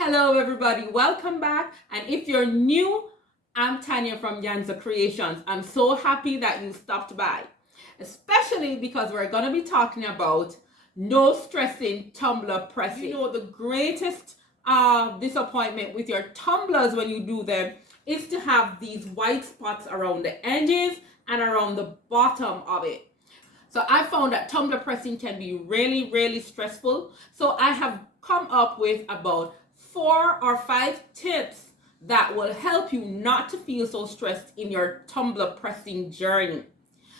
Hello everybody, welcome back. And if you're new, I'm Tanya from yanxa.creations. I'm so happy that you stopped by, especially because we're going to be talking about no stressing tumbler pressing. You know, the greatest disappointment with your tumblers when you do them is to have these white spots around the edges and around the bottom of it. So I found that tumbler pressing can be really stressful. So I have come up with about 4 or 5 tips that will help you not to feel so stressed in your tumbler pressing journey.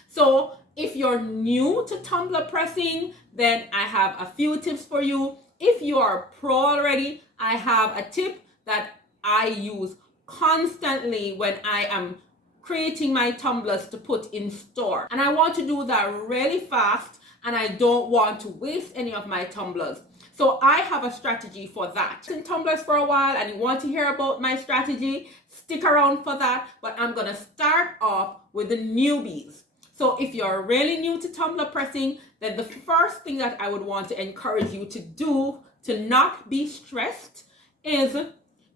So if you're new to tumbler pressing, then I have a few tips for you. If you are a pro already, I have a tip that I use constantly when I am creating my tumblers to put in store. And I want to do that really fast, and I don't want to waste any of my tumblers. So I have a strategy for that. In tumblers for a while and you want to hear about my strategy, stick around for that. But I'm going to start off with the newbies. So if you're really new to tumbler pressing, then the first thing that I would want to encourage you to do to not be stressed is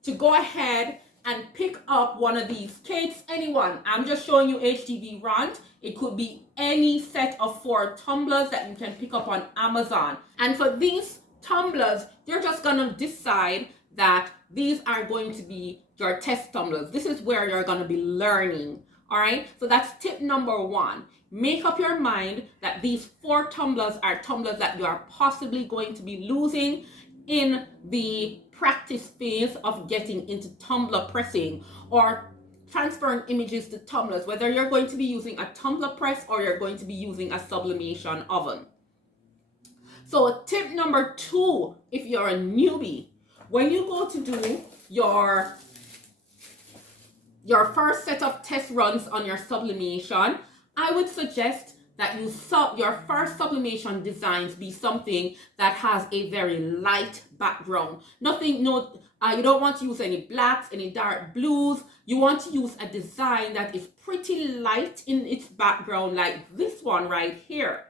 to go ahead and pick up one of these kits. Anyone. I'm just showing you HTV Rant. It could be any set of 4 tumblers that you can pick up on Amazon. And for these tumblers, you're just gonna decide that these are going to be your test tumblers. This is where you're gonna be learning. All right, so that's tip number 1. Make up your mind that these 4 tumblers are tumblers that you are possibly going to be losing in the practice phase of getting into tumbler pressing or transferring images to tumblers, whether you're going to be using a tumbler press or you're going to be using a sublimation oven. So tip number 2, if you're a newbie, when you go to do your first set of test runs on your sublimation, I would suggest that your first sublimation designs be something that has a very light background. You don't want to use any blacks, any dark blues. You want to use a design that is pretty light in its background, like this one right here.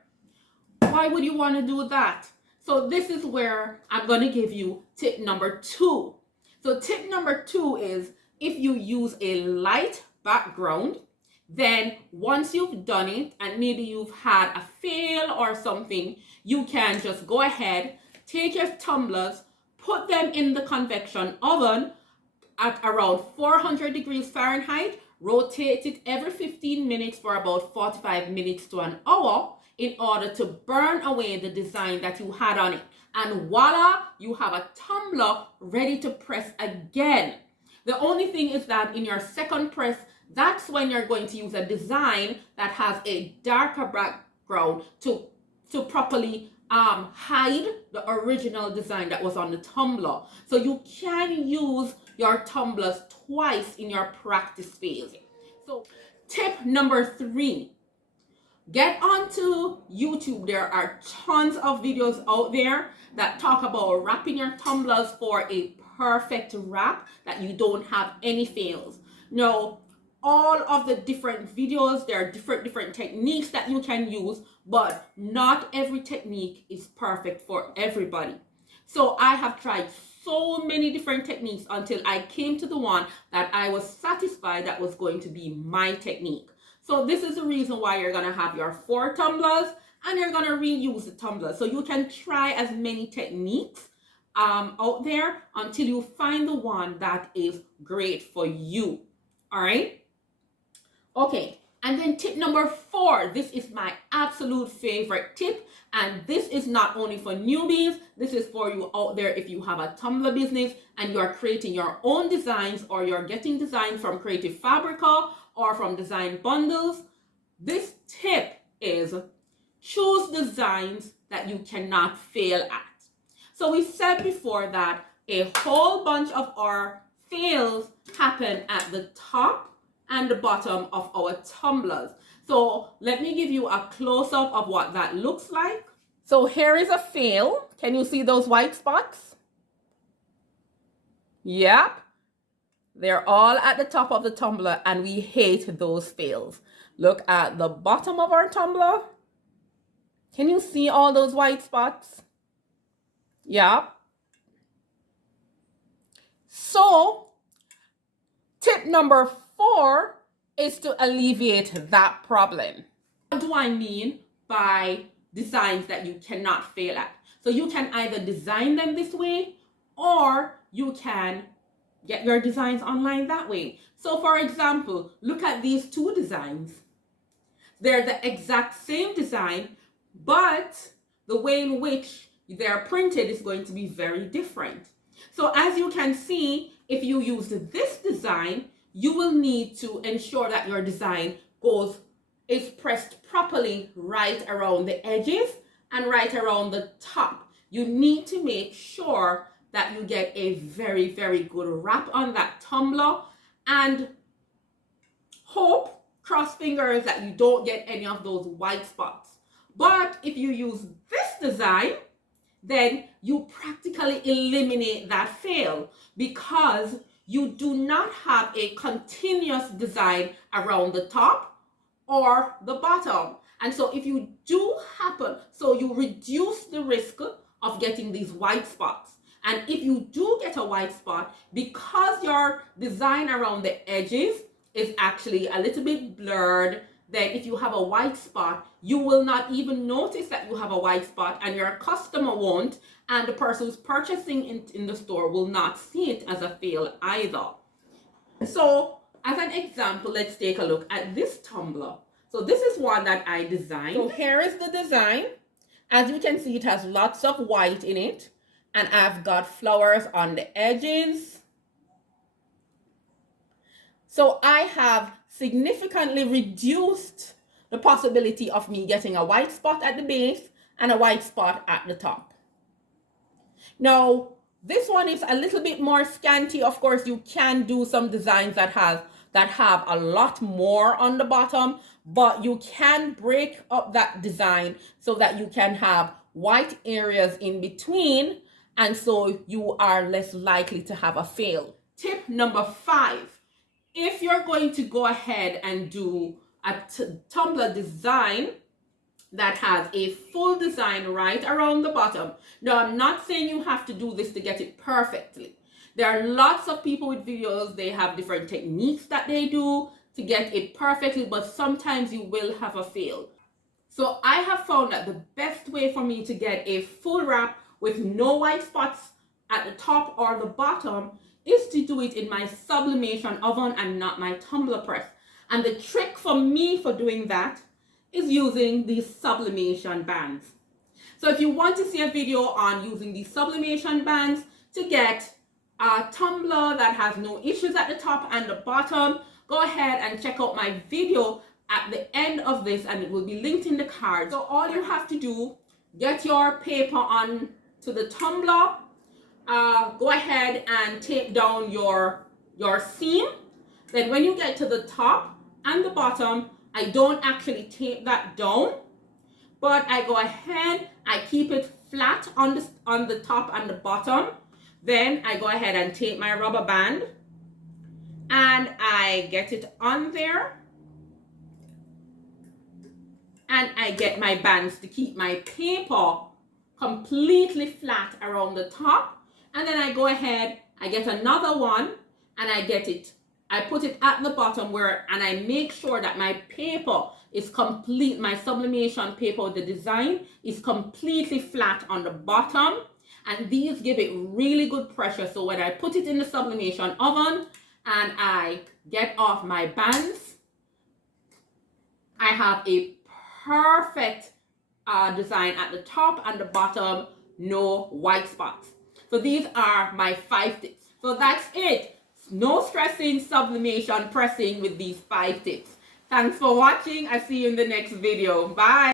Why would you want to do that? So this is where I'm going to give you tip number 2. So tip number 2 is, if you use a light background, then once you've done it and maybe you've had a fail or something, you can just go ahead, take your tumblers, put them in the convection oven at around 400 degrees Fahrenheit, rotate it every 15 minutes for about 45 minutes to an hour in order to burn away the design that you had on it. And voila, you have a tumbler ready to press again. The only thing is that in your second press, that's when you're going to use a design that has a darker background to properly hide the original design that was on the tumbler. So you can use your tumblers twice in your practice phase. So tip number 3, get onto YouTube. There are tons of videos out there that talk about wrapping your tumblers for a perfect wrap, that you don't have any fails. Now, all of the different videos, there are different techniques that you can use, but not every technique is perfect for everybody. So I have tried so many different techniques until I came to the one that I was satisfied that was going to be my technique. So this is the reason why you're going to have your 4 tumblers and you're going to reuse the tumblers. So you can try as many techniques out there until you find the one that is great for you. All right. Okay. And then tip number 4, this is my absolute favorite tip. And this is not only for newbies, this is for you out there if you have a tumbler business and you're creating your own designs, or you're getting designs from Creative Fabrica or from design bundles. This tip is choose designs that you cannot fail at. So we said before that a whole bunch of our fails happen at the top and the bottom of our tumblers. So let me give you a close-up of what that looks like. So here is a fail. Can you see those white spots? Yep. They're all at the top of the tumbler, and we hate those fails. Look at the bottom of our tumbler. Can you see all those white spots? Yep. So tip number 4 is to alleviate that problem. What do I mean by designs that you cannot fail at? So you can either design them this way, or you can get your designs online that way. So for example, look at these 2 designs. They're the exact same design, but the way in which they're printed is going to be very different. So as you can see, if you use this design, you will need to ensure that your design is pressed properly right around the edges and right around the top. You need to make sure that you get a very, very good wrap on that tumbler, and cross fingers, that you don't get any of those white spots. But if you use this design, then you practically eliminate that fail, because you do not have a continuous design around the top or the bottom. And so if you do happen, so you reduce the risk of getting these white spots. And if you do get a white spot, because your design around the edges is actually a little bit blurred, then if you have a white spot, you will not even notice that you have a white spot, and your customer won't, and the person who's purchasing it in the store will not see it as a fail either. So as an example, let's take a look at this tumbler. So this is one that I designed. So here is the design. As you can see, it has lots of white in it, and I've got flowers on the edges. So I have significantly reduced the possibility of me getting a white spot at the base and a white spot at the top. Now, this one is a little bit more scanty. Of course, you can do some designs that have a lot more on the bottom, but you can break up that design so that you can have white areas in between, and so you are less likely to have a fail. Tip number 5. If you're going to go ahead and do a tumbler design that has a full design right around the bottom. Now, I'm not saying you have to do this to get it perfectly. There are lots of people with videos, they have different techniques that they do to get it perfectly, but sometimes you will have a fail. So I have found that the best way for me to get a full wrap with no white spots at the top or the bottom is to do it in my sublimation oven and not my tumbler press. And the trick for me for doing that is using these sublimation bands. So if you want to see a video on using these sublimation bands to get a tumbler that has no issues at the top and the bottom, go ahead and check out my video at the end of this, and it will be linked in the card. So all you have to do, get your paper on to the tumbler, go ahead and tape down your seam. Then when you get to the top and the bottom, I don't actually tape that down, but I go ahead, I keep it flat on the top and the bottom. Then I go ahead and tape my rubber band, and I get it on there, and I get my bands to keep my paper completely flat around the top. And then I go ahead, I get another one, and I put it at the bottom and I make sure that my paper is complete, my sublimation paper, the design is completely flat on the bottom. And these give it really good pressure. So when I put it in the sublimation oven and I get off my bands, I have a perfect design at the top and the bottom, no white spots. So these are my 5 tips. So that's it. No stressing, sublimation, pressing with these 5 tips. Thanks for watching. I'll see you in the next video. Bye.